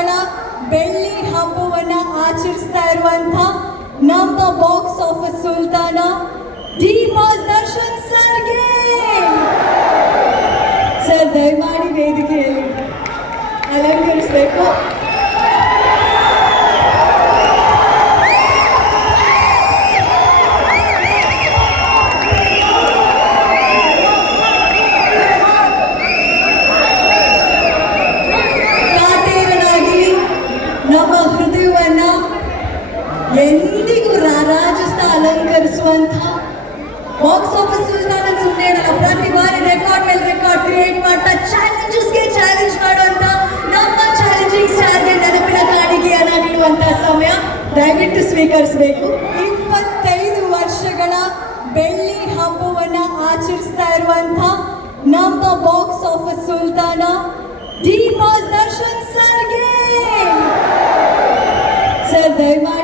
ವರ್ಷಗಳ ಬೆಳ್ಳಿ ಹಬ್ಬವನ್ನ ಆಚರಿಸ್ತಾ ಇರುವಂತ ನಮ್ಮ ಬಾಕ್ಸ್ ಆಫೀಸ್ ಸುಲ್ತಾನ ದೀಪಾಸ್ ದರ್ಶನ್ ಸರ್ಗೆ. ಸರ್, ದಯಮಾಡಿ ವೇದಿಕೆಯಲ್ಲಿ ಅಲಂಕರಿಸಬೇಕು. ರಾರಾಜಿಸ್ತಾ ಅಲಂಕರಿಸುವಂತ ಬಾಕ್ಸ್ ಆಫೀಸ್ ಸುಲ್ತಾನ ಸುಮ್ಮನೆ ಇಡಲ್ಲ ಪ್ರತಿ ಬಾರಿ ರೆಕಾರ್ಡ್ ಮೇಲೆ ರೆಕಾರ್ಡ್ ಕ್ರಿಯೇಟ್ ಮಾಡ್ತಾ ಚಾಲೆಂಜಸ್ಗೆ ಚಾಲೆಂಜ್ ಮಾಡುವಂತ ನಮ್ಮ ಚಾಲೆಂಜಿಂಗ್ ಸ್ಟಾರ್ಗೆ ನೆನಪಿನ ಕಾಣಿಕೆಯನ್ನ ನೀಡುವಂತ ಸಮಯ ದಯವಿಟ್ಟು ಸ್ವೀಕರಿಸಬೇಕು. ಇಪ್ಪತ್ತೈದು ವರ್ಷಗಳ ಬೆಳ್ಳಿ ಹಬ್ಬವನ್ನ ಆಚರಿಸ್ತಾ ಇರುವಂತ ನಮ್ಮ ಬಾಕ್ಸ್ ಆಫೀಸ್ ಸುಲ್ತಾನ ದರ್ಶನ್ ದರ್ಶನ್ ಸರ್ಗೆ. ಸರ್, ದಯಮಾಡಿ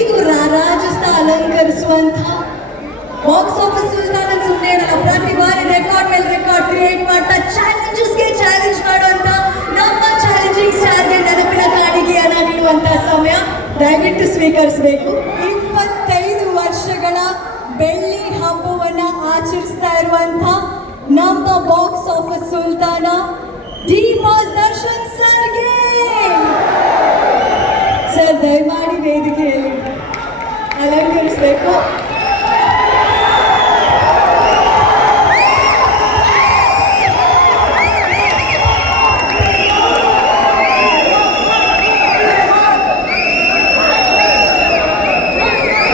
ಎಂದಿಗೂ ರಾರಾಜಿಸ್ತಾ ಅಲಂಕರಿಸುವಂತ ಬಾಕ್ಸ್ ಆಫೀಸ್ ಸುಲ್ತಾನ ಸುಮ್ಮನೆ ಇರಲ್ಲ ಪ್ರತಿ ಬಾರಿ ರೆಕಾರ್ಡ್ ಮೇಲೆ ರೆಕಾರ್ಡ್ ಕ್ರಿಯೇಟ್ ಮಾಡ್ತಾ ಚಾಲೆಂಜಸ್ಗೆ ಚಾಲೆಂಜ್ ಮಾಡುವಂತ ನಮ್ಮ ಚಾಲೆಂಜಿಂಗ್ ಸ್ಟಾರ್ಗೆ ನೆನಪಿನ ಕಾಣಿಕೆಯನ್ನ ನೀಡುವಂತ ಸಮಯ ದಯವಿಟ್ಟು ಸ್ವೀಕರಿಸಬೇಕು. ಇಪ್ಪತ್ತೈದು ವರ್ಷಗಳ ಬೆಳ್ಳಿ ಹಬ್ಬವನ್ನ ಆಚರಿಸ್ತಾ ಇರುವಂತ ನಮ್ಮ ಬಾಕ್ಸ್ ಆಫೀಸ್ ಸುಲ್ತಾನ ದರ್ಶನ್ ಸರ್ಗೆ. ಸರ್, ದಯಮಾಡಿ ವೇದಿಕೆಯಲ್ಲಿ ಅಲಂಕರಿಸಬೇಕು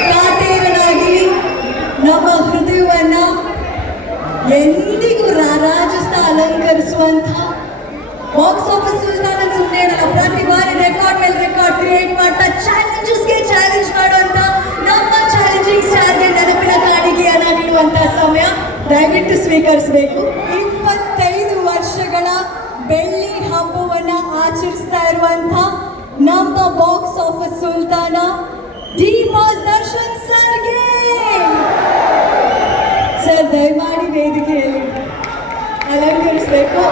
ಕಾಟೇರನಾಗಿ ನಮ್ಮ ಹೃದಯವನ್ನ ಎಂದಿಗೂ ರಾರಾಜಿಸ್ತಾ ಅಲಂಕರಿಸುವಂತ ಬಾಕ್ಸ್ ಆಫೀಸ್ ಸುಲ್ತಾನ ಸುಮ್ಮನೆ ಇರಲ್ಲ ಪ್ರತಿ ಬಾರಿ ರೆಕಾರ್ಡ್ ಮೇಲೆ ರೆಕಾರ್ಡ್ ಕ್ರಿಯೇಟ್ ಮಾಡ್ತಾ ಚಾಲೆಂಜಸ್ಗೆ ದಯವಿಟ್ಟು ಸ್ವೀಕರಿಸಬೇಕು. ಇಪ್ಪತ್ತೈದು ವರ್ಷಗಳ ಬೆಳ್ಳಿ ಹಬ್ಬವನ್ನ ಆಚರಿಸ್ತಾ ಇರುವಂತ ನಮ್ಮ ಬಾಕ್ಸ್ ಆಫೀಸ್ ಸುಲ್ತಾನ ಡಿ ಬಾಸ್ ದರ್ಶನ್ ಸರ್ಗೆ. ಸರ್, ದಯಮಾಡಿ ವೇದಿಕೆಯಲ್ಲಿ ಅಲಂಕರಿಸಬೇಕು